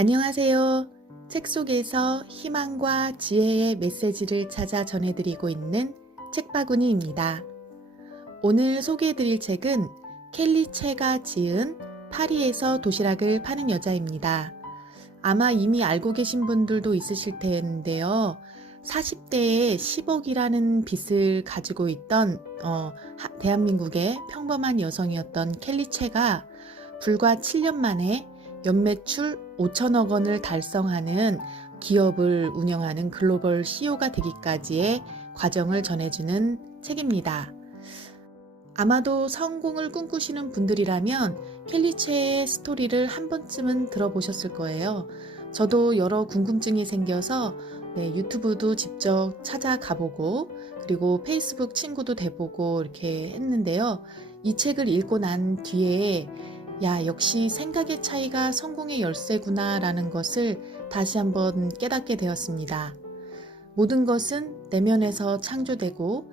안녕하세요. 책 속에서 희망과 지혜의 메시지를 찾아 전해드리고 있는 책바구니입니다. 오늘 소개해드릴 책은 켈리 체가 지은 파리에서 도시락을 파는 여자입니다. 아마 이미 알고 계신 분들도 있으실 텐데요. 40대에 10억이라는 빚을 가지고 있던 대한민국의 평범한 여성이었던 켈리 체가 불과 7년 만에 연매출 5천억 원을 달성하는 기업을 운영하는 글로벌 CEO가 되기까지의 과정을 전해주는 책입니다. 아마도 성공을 꿈꾸시는 분들이라면 켈리체의 스토리를 한 번쯤은 들어보셨을 거예요. 저도 여러 궁금증이 생겨서 유튜브도 직접 찾아가보고 그리고 페이스북 친구도 돼보고 이렇게 했는데요. 이 책을 읽고 난 뒤에 역시 생각의 차이가 성공의 열쇠구나 라는 것을 다시 한번 깨닫게 되었습니다. 모든 것은 내면에서 창조되고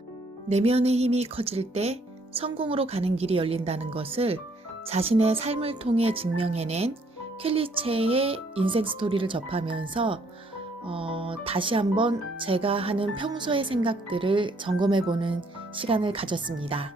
내면의 힘이 커질 때 성공으로 가는 길이 열린다는 것을 자신의 삶을 통해 증명해낸 켈리체의 인생 스토리를 접하면서 다시 한번 제가 하는 평소의 생각들을 점검해보는 시간을 가졌습니다.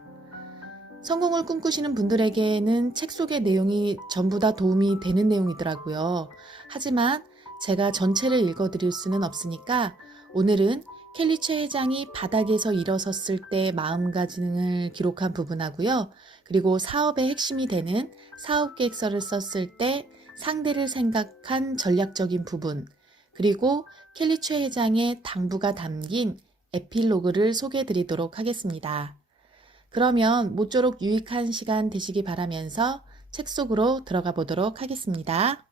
성공을 꿈꾸시는 분들에게는 책 속의 내용이 전부 다 도움이 되는 내용이더라고요. 하지만 제가 전체를 읽어드릴 수는 없으니까 오늘은 켈리체 회장이 바닥에서 일어섰을 때 마음가짐을 기록한 부분하고요. 그리고 사업의 핵심이 되는 사업계획서를 썼을 때 상대를 생각한 전략적인 부분, 그리고 켈리체 회장의 당부가 담긴 에필로그를 소개해 드리도록 하겠습니다. 그러면 모쪼록 유익한 시간 되시기 바라면서 책 속으로 들어가 보도록 하겠습니다.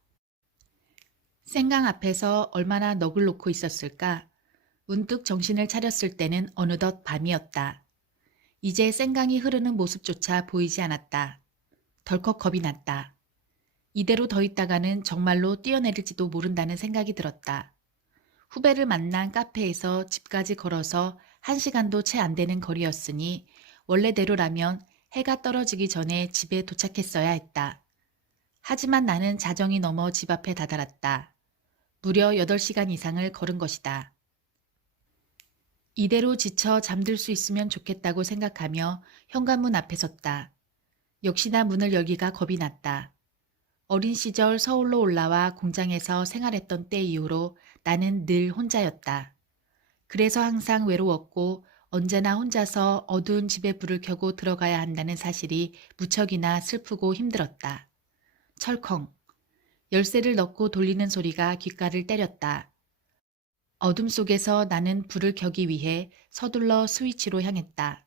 생강 앞에서 얼마나 넋을 놓고 있었을까? 문득 정신을 차렸을 때는 어느덧 밤이었다. 이제 생강이 흐르는 모습조차 보이지 않았다. 덜컥 겁이 났다. 이대로 더 있다가는 정말로 뛰어내릴지도 모른다는 생각이 들었다. 후배를 만난 카페에서 집까지 걸어서 1시간도 채 안 되는 거리였으니 원래대로라면 해가 떨어지기 전에 집에 도착했어야 했다. 하지만 나는 자정이 넘어 집 앞에 다다랐다. 무려 8시간 이상을 걸은 것이다. 이대로 지쳐 잠들 수 있으면 좋겠다고 생각하며 현관문 앞에 섰다. 역시나 문을 열기가 겁이 났다. 어린 시절 서울로 올라와 공장에서 생활했던 때 이후로 나는 늘 혼자였다. 그래서 항상 외로웠고 언제나 혼자서 어두운 집에 불을 켜고 들어가야 한다는 사실이 무척이나 슬프고 힘들었다. 철컹. 열쇠를 넣고 돌리는 소리가 귓가를 때렸다. 어둠 속에서 나는 불을 켜기 위해 서둘러 스위치로 향했다.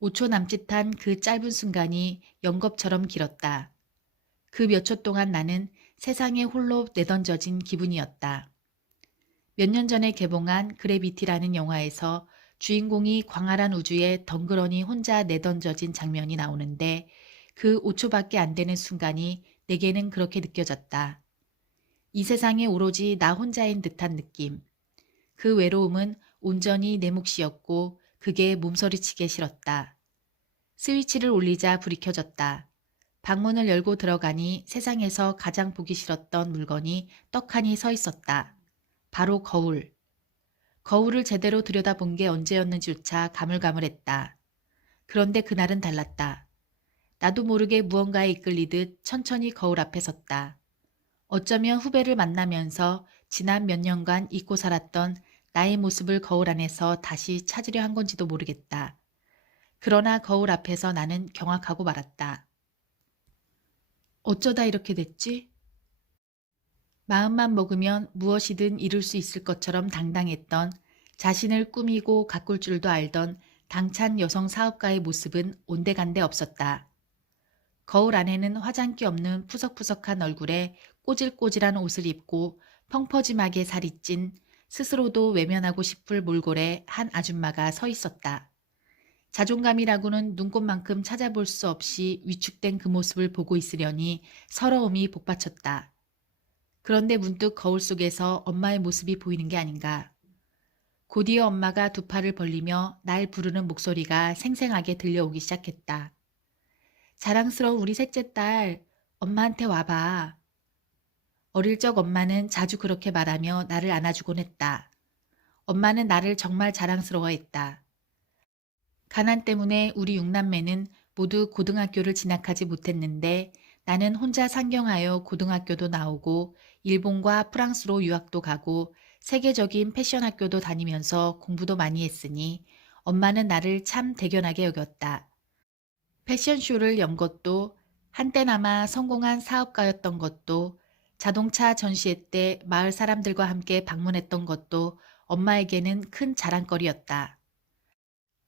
5초 남짓한 그 짧은 순간이 연겁처럼 길었다. 그 몇 초 동안 나는 세상에 홀로 내던져진 기분이었다. 몇 년 전에 개봉한 그래비티라는 영화에서 주인공이 광활한 우주에 덩그러니 혼자 내던져진 장면이 나오는데 그 5초밖에 안 되는 순간이 내게는 그렇게 느껴졌다. 이 세상에 오로지 나 혼자인 듯한 느낌. 그 외로움은 온전히 내 몫이었고 그게 몸서리치게 싫었다. 스위치를 올리자 불이 켜졌다. 방문을 열고 들어가니 세상에서 가장 보기 싫었던 물건이 떡하니 서 있었다. 바로 거울. 거울을 제대로 들여다본 게 언제였는지조차 가물가물했다. 그런데 그날은 달랐다. 나도 모르게 무언가에 이끌리듯 천천히 거울 앞에 섰다. 어쩌면 후배를 만나면서 지난 몇 년간 잊고 살았던 나의 모습을 거울 안에서 다시 찾으려 한 건지도 모르겠다. 그러나 거울 앞에서 나는 경악하고 말았다. 어쩌다 이렇게 됐지? 마음만 먹으면 무엇이든 이룰 수 있을 것처럼 당당했던 자신을 꾸미고 가꿀 줄도 알던 당찬 여성 사업가의 모습은 온데간데 없었다. 거울 안에는 화장기 없는 푸석푸석한 얼굴에 꼬질꼬질한 옷을 입고 펑퍼짐하게 살이 찐 스스로도 외면하고 싶을 몰골의 한 아줌마가 서 있었다. 자존감이라고는 눈꽃만큼 찾아볼 수 없이 위축된 그 모습을 보고 있으려니 서러움이 복받쳤다. 그런데 문득 거울 속에서 엄마의 모습이 보이는 게 아닌가. 곧이어 엄마가 두 팔을 벌리며 날 부르는 목소리가 생생하게 들려오기 시작했다. 자랑스러운 우리 셋째 딸, 엄마한테 와봐. 어릴 적 엄마는 자주 그렇게 말하며 나를 안아주곤 했다. 엄마는 나를 정말 자랑스러워했다. 가난 때문에 우리 6남매는 모두 고등학교를 진학하지 못했는데 나는 혼자 상경하여 고등학교도 나오고 일본과 프랑스로 유학도 가고 세계적인 패션 학교도 다니면서 공부도 많이 했으니 엄마는 나를 참 대견하게 여겼다. 패션쇼를 연 것도 한때나마 성공한 사업가였던 것도 자동차 전시회 때 마을 사람들과 함께 방문했던 것도 엄마에게는 큰 자랑거리였다.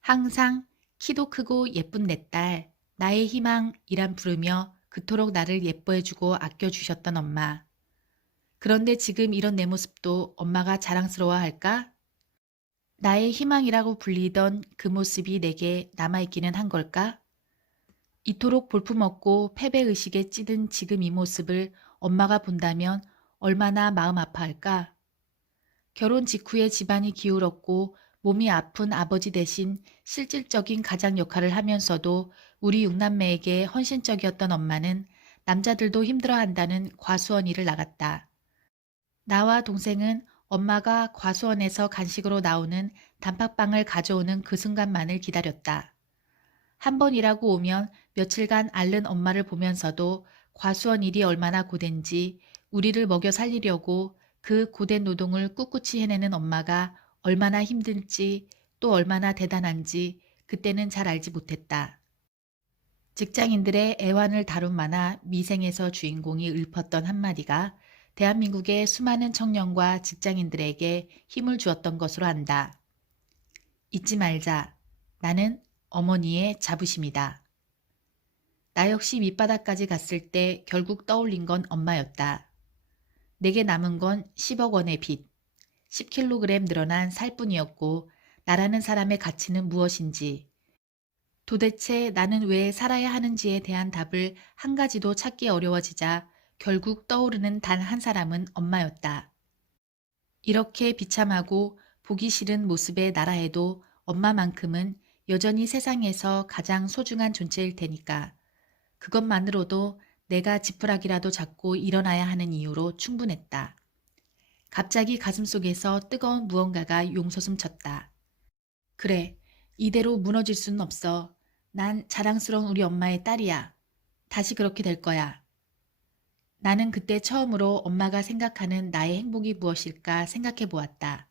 항상 키도 크고 예쁜 내 딸, 나의 희망이란 부르며 그토록 나를 예뻐해주고 아껴주셨던 엄마. 그런데 지금 이런 내 모습도 엄마가 자랑스러워할까? 나의 희망이라고 불리던 그 모습이 내게 남아있기는 한 걸까? 이토록 볼품없고 패배의식에 찌든 지금 이 모습을 엄마가 본다면 얼마나 마음 아파할까? 결혼 직후에 집안이 기울었고 몸이 아픈 아버지 대신 실질적인 가장 역할을 하면서도 우리 6남매에게 헌신적이었던 엄마는 남자들도 힘들어한다는 과수원 일을 나갔다. 나와 동생은 엄마가 과수원에서 간식으로 나오는 단팥빵을 가져오는 그 순간만을 기다렸다. 한 번 일하고 오면 며칠간 앓는 엄마를 보면서도 과수원 일이 얼마나 고된지 우리를 먹여 살리려고 그 고된 노동을 꿋꿋이 해내는 엄마가 얼마나 힘들지 또 얼마나 대단한지 그때는 잘 알지 못했다. 직장인들의 애환을 다룬 만화 미생에서 주인공이 읊었던 한마디가 대한민국의 수많은 청년과 직장인들에게 힘을 주었던 것으로 안다. 잊지 말자. 나는 어머니의 자부심이다. 나 역시 밑바닥까지 갔을 때 결국 떠올린 건 엄마였다. 내게 남은 건 10억 원의 빚, 10kg 늘어난 살뿐이었고 나라는 사람의 가치는 무엇인지, 도대체 나는 왜 살아야 하는지에 대한 답을 한 가지도 찾기 어려워지자 결국 떠오르는 단 한 사람은 엄마였다. 이렇게 비참하고 보기 싫은 모습의 나라에도 엄마만큼은 여전히 세상에서 가장 소중한 존재일 테니까 그것만으로도 내가 지푸라기라도 잡고 일어나야 하는 이유로 충분했다. 갑자기 가슴속에서 뜨거운 무언가가 용솟음쳤다. 그래, 이대로 무너질 수는 없어. 난 자랑스러운 우리 엄마의 딸이야. 다시 그렇게 될 거야. 나는 그때 처음으로 엄마가 생각하는 나의 행복이 무엇일까 생각해 보았다.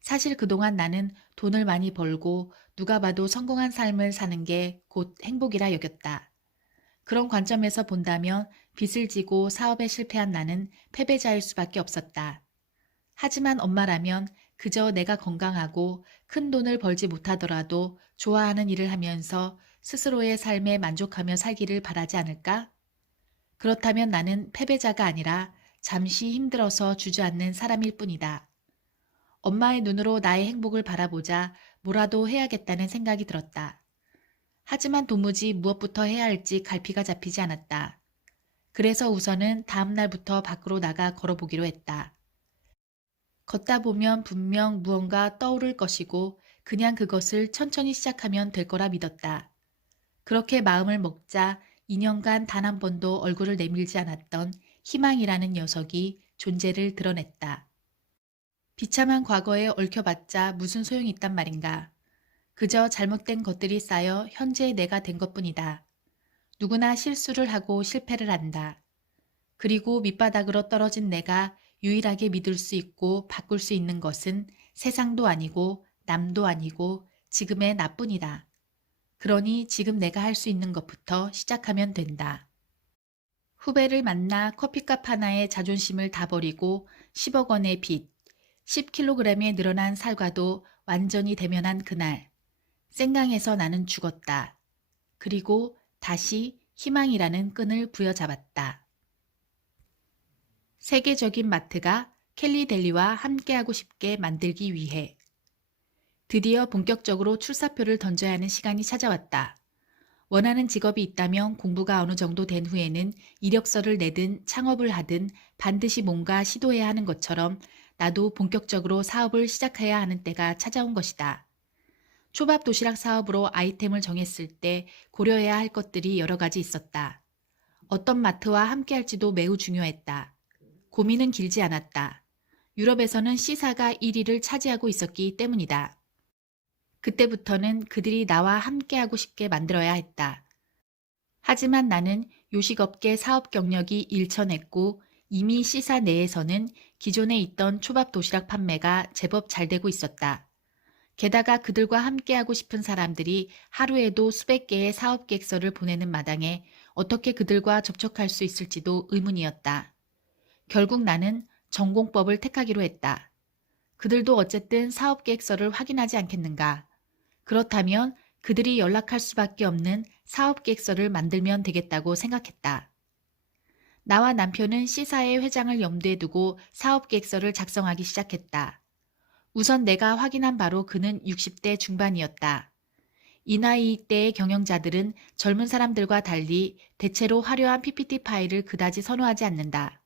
사실 그동안 나는 돈을 많이 벌고 누가 봐도 성공한 삶을 사는 게 곧 행복이라 여겼다. 그런 관점에서 본다면 빚을 지고 사업에 실패한 나는 패배자일 수밖에 없었다. 하지만 엄마라면 그저 내가 건강하고 큰 돈을 벌지 못하더라도 좋아하는 일을 하면서 스스로의 삶에 만족하며 살기를 바라지 않을까? 그렇다면 나는 패배자가 아니라 잠시 힘들어서 주저앉는 사람일 뿐이다. 엄마의 눈으로 나의 행복을 바라보자 뭐라도 해야겠다는 생각이 들었다. 하지만 도무지 무엇부터 해야 할지 갈피가 잡히지 않았다. 그래서 우선은 다음 날부터 밖으로 나가 걸어보기로 했다. 걷다 보면 분명 무언가 떠오를 것이고 그냥 그것을 천천히 시작하면 될 거라 믿었다. 그렇게 마음을 먹자 2년간 단 한 번도 얼굴을 내밀지 않았던 희망이라는 녀석이 존재를 드러냈다. 비참한 과거에 얽혀봤자 무슨 소용이 있단 말인가. 그저 잘못된 것들이 쌓여 현재의 내가 된 것뿐이다. 누구나 실수를 하고 실패를 한다. 그리고 밑바닥으로 떨어진 내가 유일하게 믿을 수 있고 바꿀 수 있는 것은 세상도 아니고 남도 아니고 지금의 나뿐이다. 그러니 지금 내가 할 수 있는 것부터 시작하면 된다. 후배를 만나 커피값 하나에 자존심을 다 버리고 10억 원의 빚, 10kg의 늘어난 살과도 완전히 대면한 그날. 생강에서 나는 죽었다. 그리고 다시 희망이라는 끈을 부여잡았다. 세계적인 마트가 켈리 델리와 함께하고 싶게 만들기 위해 드디어 본격적으로 출사표를 던져야 하는 시간이 찾아왔다. 원하는 직업이 있다면 공부가 어느 정도 된 후에는 이력서를 내든 창업을 하든 반드시 뭔가 시도해야 하는 것처럼 나도 본격적으로 사업을 시작해야 하는 때가 찾아온 것이다. 초밥 도시락 사업으로 아이템을 정했을 때 고려해야 할 것들이 여러 가지 있었다. 어떤 마트와 함께할지도 매우 중요했다. 고민은 길지 않았다. 유럽에서는 C사가 1위를 차지하고 있었기 때문이다. 그때부터는 그들이 나와 함께하고 싶게 만들어야 했다. 하지만 나는 요식업계 사업 경력이 일천했고 이미 C사 내에서는 기존에 있던 초밥 도시락 판매가 제법 잘 되고 있었다. 게다가 그들과 함께하고 싶은 사람들이 하루에도 수백 개의 사업 계획서를 보내는 마당에 어떻게 그들과 접촉할 수 있을지도 의문이었다. 결국 나는 전공법을 택하기로 했다. 그들도 어쨌든 사업 계획서를 확인하지 않겠는가. 그렇다면 그들이 연락할 수밖에 없는 사업 계획서를 만들면 되겠다고 생각했다. 나와 남편은 C사의 회장을 염두에 두고 사업 계획서를 작성하기 시작했다. 우선 내가 확인한 바로 그는 60대 중반이었다. 이 나이대의 경영자들은 젊은 사람들과 달리 대체로 화려한 PPT 파일을 그다지 선호하지 않는다.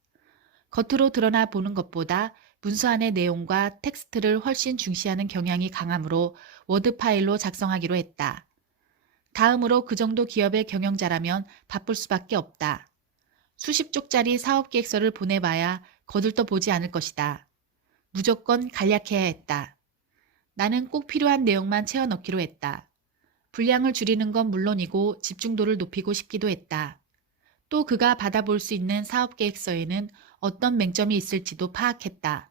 겉으로 드러나 보는 것보다 문서 안의 내용과 텍스트를 훨씬 중시하는 경향이 강하므로 워드 파일로 작성하기로 했다. 다음으로 그 정도 기업의 경영자라면 바쁠 수밖에 없다. 수십 쪽짜리 사업 계획서를 보내봐야 거들떠 보지 않을 것이다. 무조건 간략해야 했다. 나는 꼭 필요한 내용만 채워 넣기로 했다. 분량을 줄이는 건 물론이고 집중도를 높이고 싶기도 했다. 또 그가 받아볼 수 있는 사업 계획서에는 어떤 맹점이 있을지도 파악했다.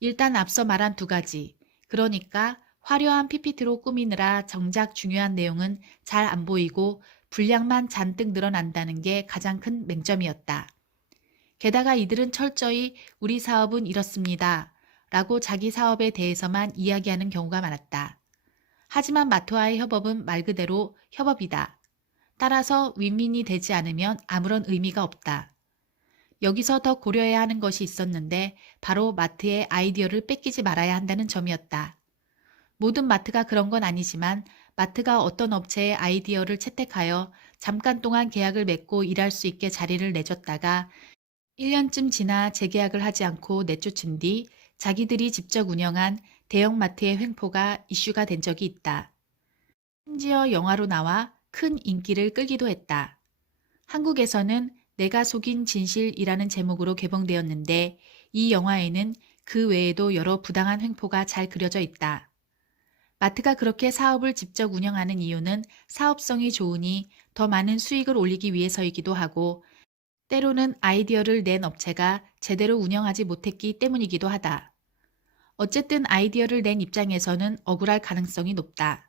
일단 앞서 말한 두 가지, 그러니까 화려한 PPT로 꾸미느라 정작 중요한 내용은 잘 안 보이고 분량만 잔뜩 늘어난다는 게 가장 큰 맹점이었다. 게다가 이들은 철저히 우리 사업은 이렇습니다. 라고 자기 사업에 대해서만 이야기하는 경우가 많았다. 하지만 마트와의 협업은 말 그대로 협업이다. 따라서 윈윈이 되지 않으면 아무런 의미가 없다. 여기서 더 고려해야 하는 것이 있었는데 바로 마트의 아이디어를 뺏기지 말아야 한다는 점이었다. 모든 마트가 그런 건 아니지만 마트가 어떤 업체의 아이디어를 채택하여 잠깐 동안 계약을 맺고 일할 수 있게 자리를 내줬다가 1년쯤 지나 재계약을 하지 않고 내쫓은 뒤 자기들이 직접 운영한 대형마트의 횡포가 이슈가 된 적이 있다. 심지어 영화로 나와 큰 인기를 끌기도 했다. 한국에서는 내가 속인 진실이라는 제목으로 개봉되었는데 이 영화에는 그 외에도 여러 부당한 횡포가 잘 그려져 있다. 마트가 그렇게 사업을 직접 운영하는 이유는 사업성이 좋으니 더 많은 수익을 올리기 위해서이기도 하고 때로는 아이디어를 낸 업체가 제대로 운영하지 못했기 때문이기도 하다. 어쨌든 아이디어를 낸 입장에서는 억울할 가능성이 높다.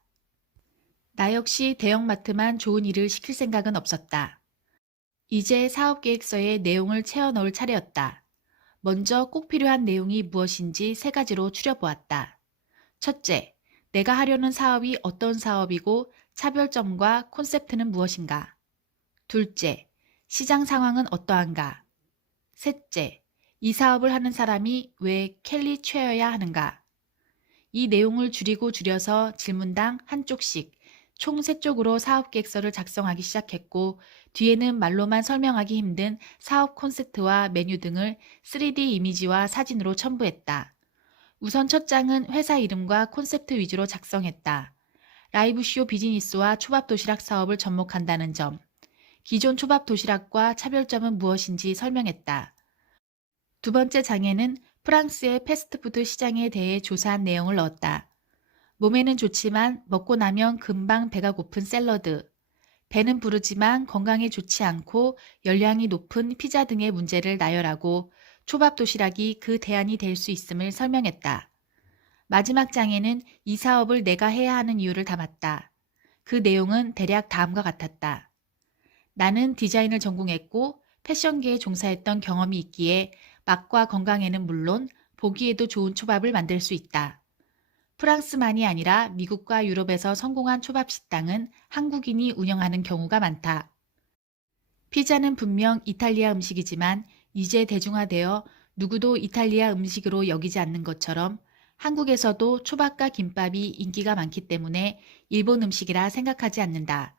나 역시 대형마트만 좋은 일을 시킬 생각은 없었다. 이제 사업계획서에 내용을 채워 넣을 차례였다. 먼저 꼭 필요한 내용이 무엇인지 세 가지로 추려보았다. 첫째, 내가 하려는 사업이 어떤 사업이고 차별점과 콘셉트는 무엇인가? 둘째, 시장 상황은 어떠한가? 셋째, 이 사업을 하는 사람이 왜 켈리 최여야 하는가? 이 내용을 줄여서 질문당 한쪽씩 총 3쪽으로 사업 계획서를 작성하기 시작했고 뒤에는 말로만 설명하기 힘든 사업 콘셉트와 메뉴 등을 3D 이미지와 사진으로 첨부했다. 우선 첫 장은 회사 이름과 콘셉트 위주로 작성했다. 라이브쇼 비즈니스와 초밥 도시락 사업을 접목한다는 점, 기존 초밥 도시락과 차별점은 무엇인지 설명했다. 두 번째 장에는 프랑스의 패스트푸드 시장에 대해 조사한 내용을 넣었다. 몸에는 좋지만 먹고 나면 금방 배가 고픈 샐러드, 배는 부르지만 건강에 좋지 않고 열량이 높은 피자 등의 문제를 나열하고 초밥 도시락이 그 대안이 될 수 있음을 설명했다. 마지막 장에는 이 사업을 내가 해야 하는 이유를 담았다. 그 내용은 대략 다음과 같았다. 나는 디자인을 전공했고 패션계에 종사했던 경험이 있기에 맛과 건강에는 물론 보기에도 좋은 초밥을 만들 수 있다. 프랑스만이 아니라 미국과 유럽에서 성공한 초밥 식당은 한국인이 운영하는 경우가 많다. 피자는 분명 이탈리아 음식이지만 이제 대중화되어 누구도 이탈리아 음식으로 여기지 않는 것처럼 한국에서도 초밥과 김밥이 인기가 많기 때문에 일본 음식이라 생각하지 않는다.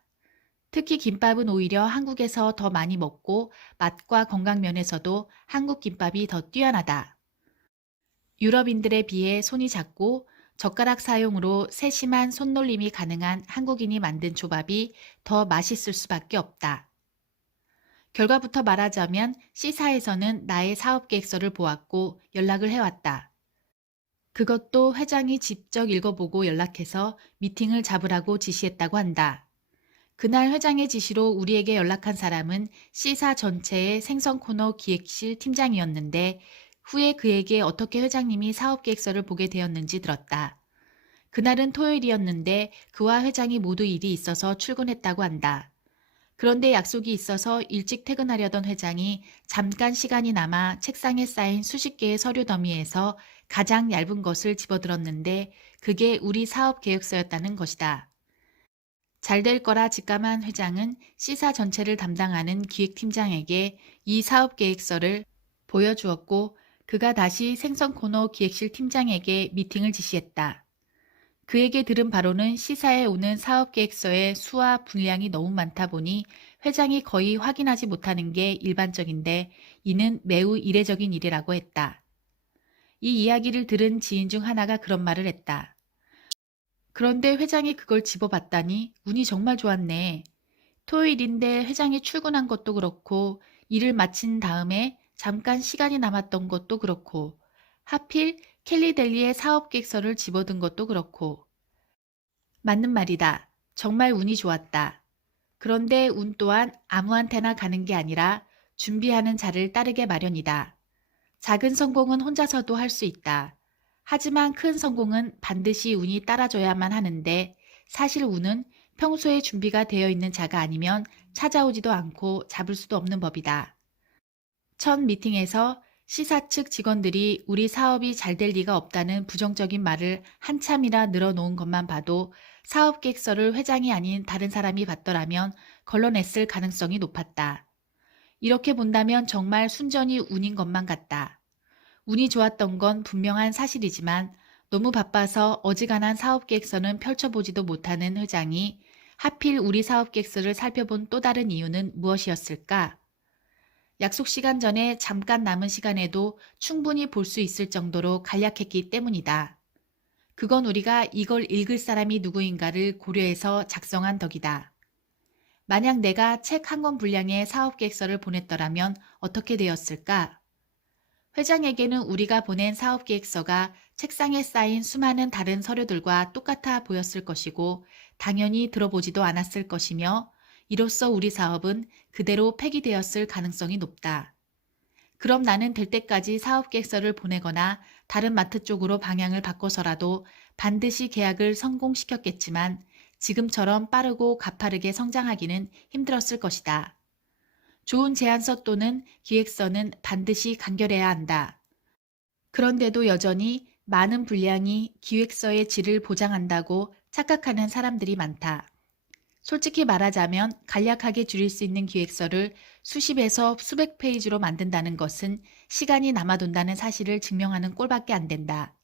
특히 김밥은 오히려 한국에서 더 많이 먹고 맛과 건강 면에서도 한국 김밥이 더 뛰어나다. 유럽인들에 비해 손이 작고 젓가락 사용으로 세심한 손놀림이 가능한 한국인이 만든 초밥이 더 맛있을 수밖에 없다. 결과부터 말하자면 C사에서는 나의 사업 계획서를 보았고 연락을 해왔다. 그것도 회장이 직접 읽어보고 연락해서 미팅을 잡으라고 지시했다고 한다. 그날 회장의 지시로 우리에게 연락한 사람은 C사 전체의 생선 코너 기획실 팀장이었는데 후에 그에게 어떻게 회장님이 사업 계획서를 보게 되었는지 들었다. 그날은 토요일이었는데 그와 회장이 모두 일이 있어서 출근했다고 한다. 그런데 약속이 있어서 일찍 퇴근하려던 회장이 잠깐 시간이 남아 책상에 쌓인 수십 개의 서류 더미에서 가장 얇은 것을 집어들었는데 그게 우리 사업 계획서였다는 것이다. 잘 될 거라 직감한 회장은 C사 전체를 담당하는 기획팀장에게 이 사업 계획서를 보여주었고 그가 다시 생선 코너 기획실 팀장에게 미팅을 지시했다. 그에게 들은 바로는 C사에 오는 사업 계획서의 수와 분량이 너무 많다 보니 회장이 거의 확인하지 못하는 게 일반적인데 이는 매우 이례적인 일이라고 했다. 이 이야기를 들은 지인 중 하나가 그런 말을 했다. 그런데 회장이 그걸 집어봤다니 운이 정말 좋았네. 토요일인데 회장이 출근한 것도 그렇고 일을 마친 다음에 잠깐 시간이 남았던 것도 그렇고 하필 켈리델리의 사업 계획서를 집어든 것도 그렇고 맞는 말이다. 정말 운이 좋았다. 그런데 운 또한 아무한테나 가는 게 아니라 준비하는 자를 따르게 마련이다. 작은 성공은 혼자서도 할 수 있다. 하지만 큰 성공은 반드시 운이 따라줘야만 하는데 사실 운은 평소에 준비가 되어 있는 자가 아니면 찾아오지도 않고 잡을 수도 없는 법이다. 첫 미팅에서 C사 측 직원들이 우리 사업이 잘 될 리가 없다는 부정적인 말을 한참이나 늘어놓은 것만 봐도 사업 계획서를 회장이 아닌 다른 사람이 봤더라면 걸러냈을 가능성이 높았다. 이렇게 본다면 정말 순전히 운인 것만 같다. 운이 좋았던 건 분명한 사실이지만 너무 바빠서 어지간한 사업 계획서는 펼쳐보지도 못하는 회장이 하필 우리 사업 계획서를 살펴본 또 다른 이유는 무엇이었을까? 약속 시간 전에 잠깐 남은 시간에도 충분히 볼 수 있을 정도로 간략했기 때문이다. 그건 우리가 이걸 읽을 사람이 누구인가를 고려해서 작성한 덕이다. 만약 내가 책 한 권 분량의 사업 계획서를 보냈더라면 어떻게 되었을까? 회장에게는 우리가 보낸 사업 계획서가 책상에 쌓인 수많은 다른 서류들과 똑같아 보였을 것이고 당연히 들어보지도 않았을 것이며 이로써 우리 사업은 그대로 폐기되었을 가능성이 높다. 그럼 나는 될 때까지 사업 계획서를 보내거나 다른 마트 쪽으로 방향을 바꿔서라도 반드시 계약을 성공시켰겠지만 지금처럼 빠르고 가파르게 성장하기는 힘들었을 것이다. 좋은 제안서 또는 기획서는 반드시 간결해야 한다. 그런데도 여전히 많은 분량이 기획서의 질을 보장한다고 착각하는 사람들이 많다. 솔직히 말하자면 간략하게 줄일 수 있는 기획서를 수십에서 수백 페이지로 만든다는 것은 시간이 남아돈다는 사실을 증명하는 꼴밖에 안 된다.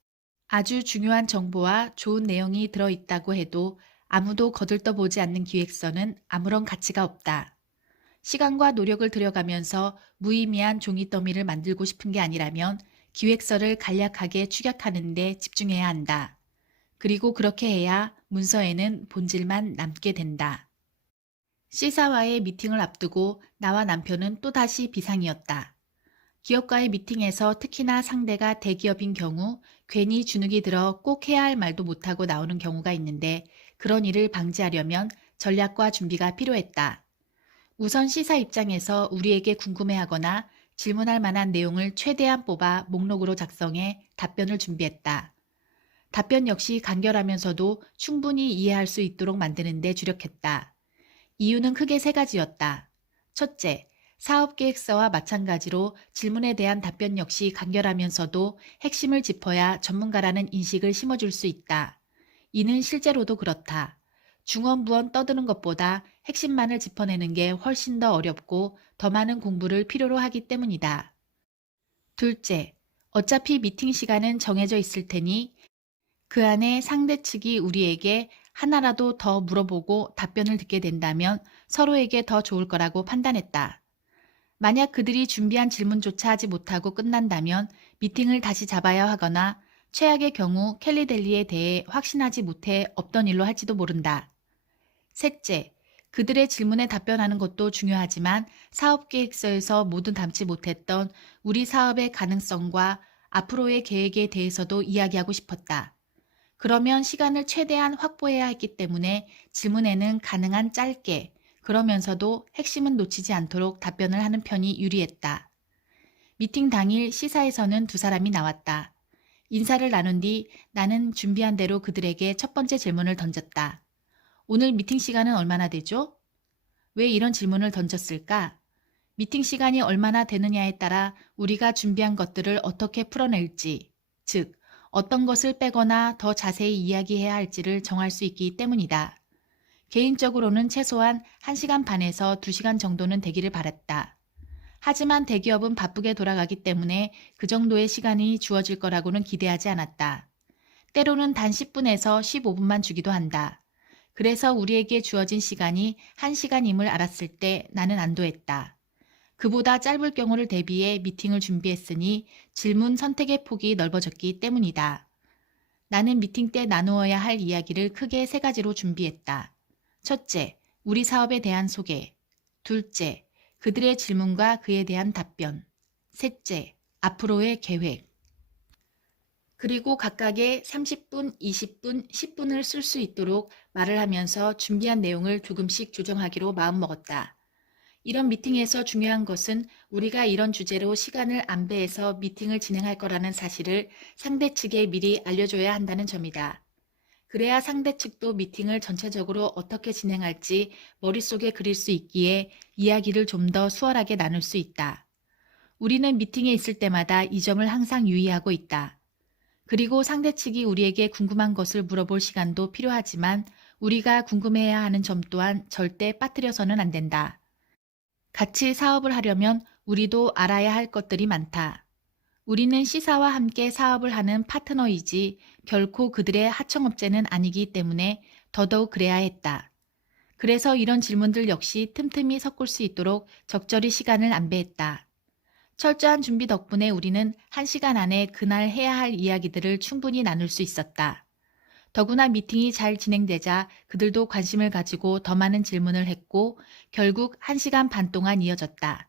아주 중요한 정보와 좋은 내용이 들어있다고 해도 아무도 거들떠보지 않는 기획서는 아무런 가치가 없다. 시간과 노력을 들여가면서 무의미한 종이 더미를 만들고 싶은 게 아니라면 기획서를 간략하게 축약하는 데 집중해야 한다. 그리고 그렇게 해야 문서에는 본질만 남게 된다. C사와의 미팅을 앞두고 나와 남편은 또다시 비상이었다. 기업과의 미팅에서 특히나 상대가 대기업인 경우 괜히 주눅이 들어 꼭 해야 할 말도 못하고 나오는 경우가 있는데 그런 일을 방지하려면 전략과 준비가 필요했다. 우선 C사 입장에서 우리에게 궁금해하거나 질문할 만한 내용을 최대한 뽑아 목록으로 작성해 답변을 준비했다. 답변 역시 간결하면서도 충분히 이해할 수 있도록 만드는 데 주력했다. 이유는 크게 세 가지였다. 첫째, 사업계획서와 마찬가지로 질문에 대한 답변 역시 간결하면서도 핵심을 짚어야 전문가라는 인식을 심어줄 수 있다. 이는 실제로도 그렇다. 중언부언 떠드는 것보다 핵심만을 짚어내는 게 훨씬 더 어렵고 더 많은 공부를 필요로 하기 때문이다. 둘째, 어차피 미팅 시간은 정해져 있을 테니 그 안에 상대 측이 우리에게 하나라도 더 물어보고 답변을 듣게 된다면 서로에게 더 좋을 거라고 판단했다. 만약 그들이 준비한 질문조차 하지 못하고 끝난다면 미팅을 다시 잡아야 하거나 최악의 경우 켈리델리에 대해 확신하지 못해 없던 일로 할지도 모른다. 셋째, 그들의 질문에 답변하는 것도 중요하지만 사업계획서에서 모두 담지 못했던 우리 사업의 가능성과 앞으로의 계획에 대해서도 이야기하고 싶었다. 그러면 시간을 최대한 확보해야 했기 때문에 질문에는 가능한 짧게, 그러면서도 핵심은 놓치지 않도록 답변을 하는 편이 유리했다. 미팅 당일 시사에서는 두 사람이 나왔다. 인사를 나눈 뒤 나는 준비한 대로 그들에게 첫 번째 질문을 던졌다. 오늘 미팅 시간은 얼마나 되죠? 왜 이런 질문을 던졌을까? 미팅 시간이 얼마나 되느냐에 따라 우리가 준비한 것들을 어떻게 풀어낼지, 즉, 어떤 것을 빼거나 더 자세히 이야기해야 할지를 정할 수 있기 때문이다. 개인적으로는 최소한 1시간 반에서 2시간 정도는 되기를 바랐다. 하지만 대기업은 바쁘게 돌아가기 때문에 그 정도의 시간이 주어질 거라고는 기대하지 않았다. 때로는 단 10분에서 15분만 주기도 한다. 그래서 우리에게 주어진 시간이 1시간임을 알았을 때 나는 안도했다. 그보다 짧을 경우를 대비해 미팅을 준비했으니 질문 선택의 폭이 넓어졌기 때문이다. 나는 미팅 때 나누어야 할 이야기를 크게 3가지로 준비했다. 첫째, 우리 사업에 대한 소개. 둘째, 그들의 질문과 그에 대한 답변. 셋째, 앞으로의 계획. 그리고 각각의 30분, 20분, 10분을 쓸 수 있도록 말을 하면서 준비한 내용을 조금씩 조정하기로 마음먹었다. 이런 미팅에서 중요한 것은 우리가 이런 주제로 시간을 안배해서 미팅을 진행할 거라는 사실을 상대 측에 미리 알려줘야 한다는 점이다. 그래야 상대 측도 미팅을 전체적으로 어떻게 진행할지 머릿속에 그릴 수 있기에 이야기를 좀 더 수월하게 나눌 수 있다. 우리는 미팅에 있을 때마다 이 점을 항상 유의하고 있다. 그리고 상대 측이 우리에게 궁금한 것을 물어볼 시간도 필요하지만 우리가 궁금해야 하는 점 또한 절대 빠뜨려서는 안 된다. 같이 사업을 하려면 우리도 알아야 할 것들이 많다. 우리는 C사와 함께 사업을 하는 파트너이지 결코 그들의 하청업체는 아니기 때문에 더더욱 그래야 했다. 그래서 이런 질문들 역시 틈틈이 섞을 수 있도록 적절히 시간을 안배했다. 철저한 준비 덕분에 우리는 1시간 안에 그날 해야 할 이야기들을 충분히 나눌 수 있었다. 더구나 미팅이 잘 진행되자 그들도 관심을 가지고 더 많은 질문을 했고 결국 1시간 반 동안 이어졌다.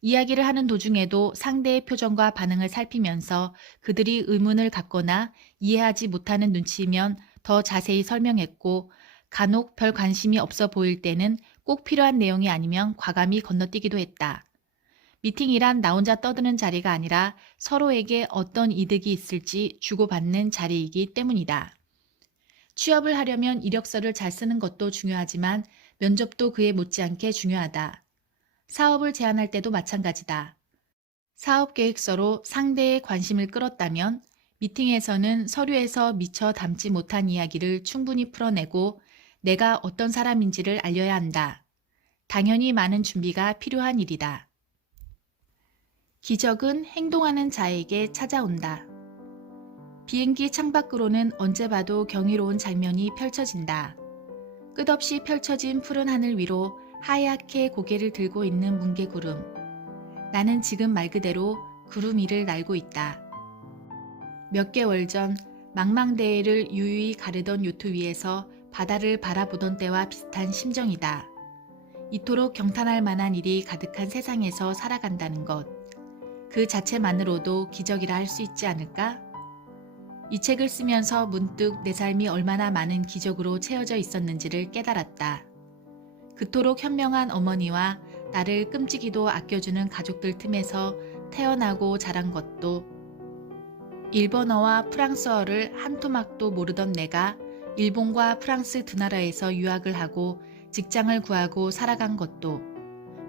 이야기를 하는 도중에도 상대의 표정과 반응을 살피면서 그들이 의문을 갖거나 이해하지 못하는 눈치면 더 자세히 설명했고 간혹 별 관심이 없어 보일 때는 꼭 필요한 내용이 아니면 과감히 건너뛰기도 했다. 미팅이란 나 혼자 떠드는 자리가 아니라 서로에게 어떤 이득이 있을지 주고받는 자리이기 때문이다. 취업을 하려면 이력서를 잘 쓰는 것도 중요하지만 면접도 그에 못지않게 중요하다. 사업을 제안할 때도 마찬가지다. 사업 계획서로 상대의 관심을 끌었다면 미팅에서는 서류에서 미처 담지 못한 이야기를 충분히 풀어내고 내가 어떤 사람인지를 알려야 한다. 당연히 많은 준비가 필요한 일이다. 기적은 행동하는 자에게 찾아온다. 비행기 창밖으로는 언제 봐도 경이로운 장면이 펼쳐진다. 끝없이 펼쳐진 푸른 하늘 위로 하얗게 고개를 들고 있는 뭉게구름. 나는 지금 말 그대로 구름 위를 날고 있다. 몇 개월 전 망망대해를 유유히 가르던 요트 위에서 바다를 바라보던 때와 비슷한 심정이다. 이토록 경탄할 만한 일이 가득한 세상에서 살아간다는 것. 그 자체만으로도 기적이라 할 수 있지 않을까? 이 책을 쓰면서 문득 내 삶이 얼마나 많은 기적으로 채워져 있었는지를 깨달았다. 그토록 현명한 어머니와 나를 끔찍이도 아껴주는 가족들 틈에서 태어나고 자란 것도, 일본어와 프랑스어를 한 토막도 모르던 내가 일본과 프랑스 두 나라에서 유학을 하고 직장을 구하고 살아간 것도,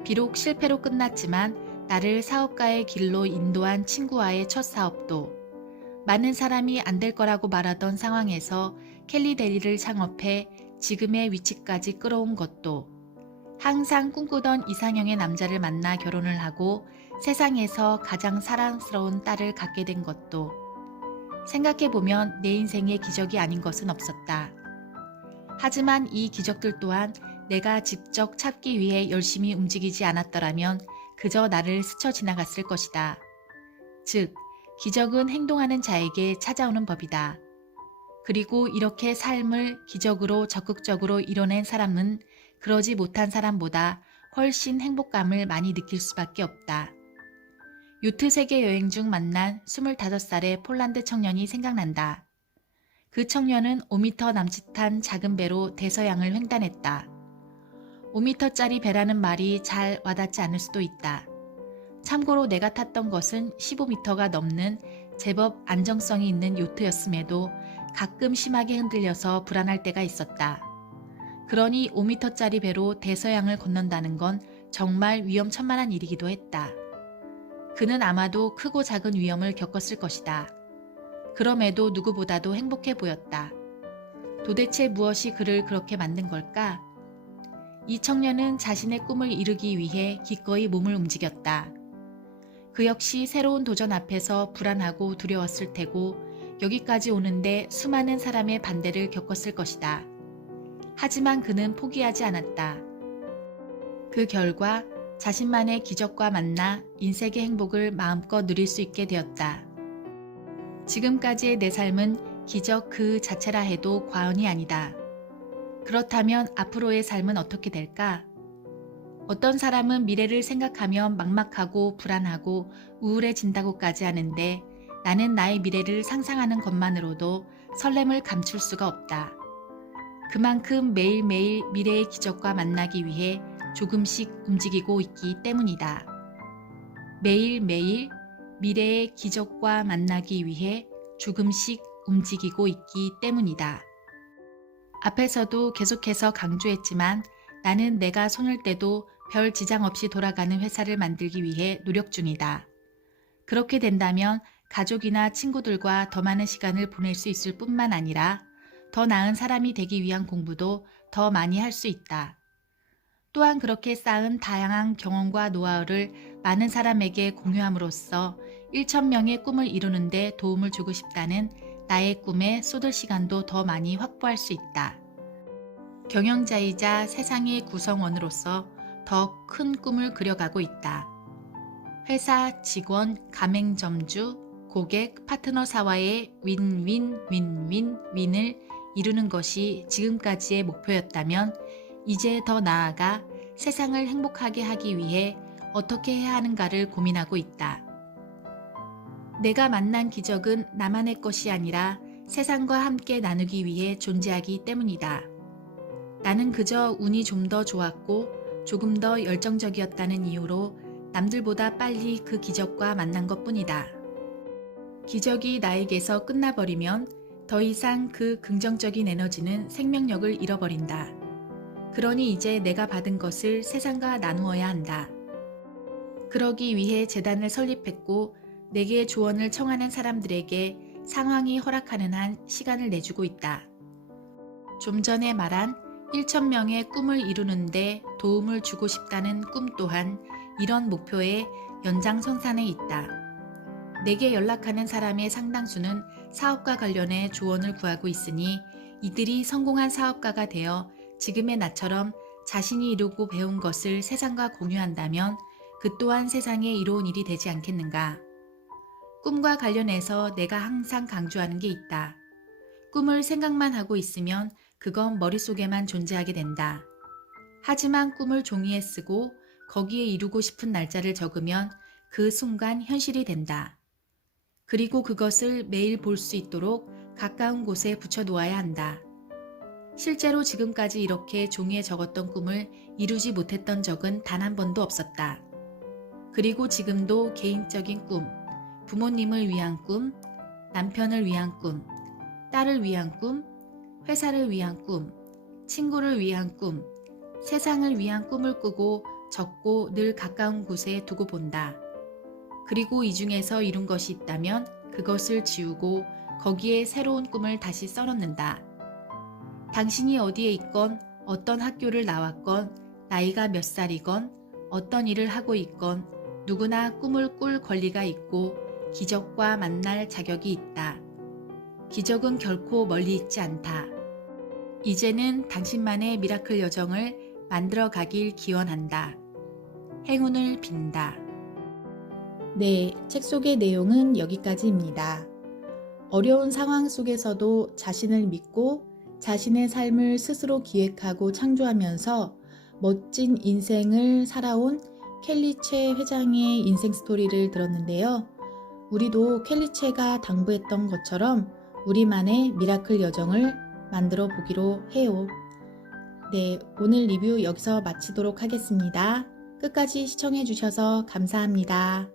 비록 실패로 끝났지만 나를 사업가의 길로 인도한 친구와의 첫 사업도, 많은 사람이 안 될 거라고 말하던 상황에서 켈리 데리를 창업해 지금의 위치까지 끌어온 것도, 항상 꿈꾸던 이상형의 남자를 만나 결혼을 하고 세상에서 가장 사랑스러운 딸을 갖게 된 것도, 생각해보면 내 인생의 기적이 아닌 것은 없었다. 하지만 이 기적들 또한 내가 직접 찾기 위해 열심히 움직이지 않았더라면 그저 나를 스쳐 지나갔을 것이다. 즉, 기적은 행동하는 자에게 찾아오는 법이다. 그리고 이렇게 삶을 기적으로 적극적으로 이뤄낸 사람은 그러지 못한 사람보다 훨씬 행복감을 많이 느낄 수밖에 없다. 요트 세계 여행 중 만난 25살의 폴란드 청년이 생각난다. 그 청년은 5m 남짓한 작은 배로 대서양을 횡단했다. 5m짜리 배라는 말이 잘 와닿지 않을 수도 있다. 참고로 내가 탔던 것은 15m가 넘는 제법 안정성이 있는 요트였음에도 가끔 심하게 흔들려서 불안할 때가 있었다. 그러니 5m짜리 배로 대서양을 건넌다는 건 정말 위험천만한 일이기도 했다. 그는 아마도 크고 작은 위험을 겪었을 것이다. 그럼에도 누구보다도 행복해 보였다. 도대체 무엇이 그를 그렇게 만든 걸까? 이 청년은 자신의 꿈을 이루기 위해 기꺼이 몸을 움직였다. 그 역시 새로운 도전 앞에서 불안하고 두려웠을 테고 여기까지 오는데 수많은 사람의 반대를 겪었을 것이다. 하지만 그는 포기하지 않았다. 그 결과 자신만의 기적과 만나 인생의 행복을 마음껏 누릴 수 있게 되었다. 지금까지의 내 삶은 기적 그 자체라 해도 과언이 아니다. 그렇다면 앞으로의 삶은 어떻게 될까? 어떤 사람은 미래를 생각하면 막막하고 불안하고 우울해진다고까지 하는데 나는 나의 미래를 상상하는 것만으로도 설렘을 감출 수가 없다. 그만큼 매일매일 미래의 기적과 만나기 위해 조금씩 움직이고 있기 때문이다. 매일매일 미래의 기적과 만나기 위해 조금씩 움직이고 있기 때문이다. 앞에서도 계속해서 강조했지만 나는 내가 손을 떼도 별 지장 없이 돌아가는 회사를 만들기 위해 노력 중이다. 그렇게 된다면 가족이나 친구들과 더 많은 시간을 보낼 수 있을 뿐만 아니라 더 나은 사람이 되기 위한 공부도 더 많이 할 수 있다. 또한 그렇게 쌓은 다양한 경험과 노하우를 많은 사람에게 공유함으로써 1,000명의 꿈을 이루는 데 도움을 주고 싶다는 나의 꿈에 쏟을 시간도 더 많이 확보할 수 있다. 경영자이자 세상의 구성원으로서 더 큰 꿈을 그려가고 있다. 회사, 직원, 가맹점주, 고객, 파트너사와의 윈윈윈윈윈을 이루는 것이 지금까지의 목표였다면 이제 더 나아가 세상을 행복하게 하기 위해 어떻게 해야 하는가를 고민하고 있다. 내가 만난 기적은 나만의 것이 아니라 세상과 함께 나누기 위해 존재하기 때문이다. 나는 그저 운이 좀 더 좋았고 조금 더 열정적이었다는 이유로 남들보다 빨리 그 기적과 만난 것뿐이다. 기적이 나에게서 끝나버리면 더 이상 그 긍정적인 에너지는 생명력을 잃어버린다. 그러니 이제 내가 받은 것을 세상과 나누어야 한다. 그러기 위해 재단을 설립했고 내게 조언을 청하는 사람들에게 상황이 허락하는 한 시간을 내주고 있다. 좀 전에 말한 1,000명의 꿈을 이루는데 도움을 주고 싶다는 꿈 또한 이런 목표의 연장선상에 있다. 내게 연락하는 사람의 상당수는 사업과 관련해 조언을 구하고 있으니 이들이 성공한 사업가가 되어 지금의 나처럼 자신이 이루고 배운 것을 세상과 공유한다면 그 또한 세상에 이로운 일이 되지 않겠는가. 꿈과 관련해서 내가 항상 강조하는 게 있다. 꿈을 생각만 하고 있으면 그건 머릿속에만 존재하게 된다. 하지만 꿈을 종이에 쓰고 거기에 이루고 싶은 날짜를 적으면 그 순간 현실이 된다. 그리고 그것을 매일 볼 수 있도록 가까운 곳에 붙여놓아야 한다. 실제로 지금까지 이렇게 종이에 적었던 꿈을 이루지 못했던 적은 단 한 번도 없었다. 그리고 지금도 개인적인 꿈, 부모님을 위한 꿈, 남편을 위한 꿈, 딸을 위한 꿈, 회사를 위한 꿈, 친구를 위한 꿈, 세상을 위한 꿈을 꾸고 적고 늘 가까운 곳에 두고 본다. 그리고 이 중에서 이룬 것이 있다면 그것을 지우고 거기에 새로운 꿈을 다시 써넣는다. 당신이 어디에 있건 어떤 학교를 나왔건 나이가 몇 살이건 어떤 일을 하고 있건 누구나 꿈을 꿀 권리가 있고 기적과 만날 자격이 있다. 기적은 결코 멀리 있지 않다. 이제는 당신만의 미라클 여정을 만들어 가길 기원한다. 행운을 빈다. 네, 책 속의 내용은 여기까지입니다. 어려운 상황 속에서도 자신을 믿고 자신의 삶을 스스로 기획하고 창조하면서 멋진 인생을 살아온 켈리체 회장의 인생 스토리를 들었는데요. 우리도 켈리체가 당부했던 것처럼 우리만의 미라클 여정을 만들어 보기로 해요. 네, 오늘 리뷰 여기서 마치도록 하겠습니다. 끝까지 시청해 주셔서 감사합니다.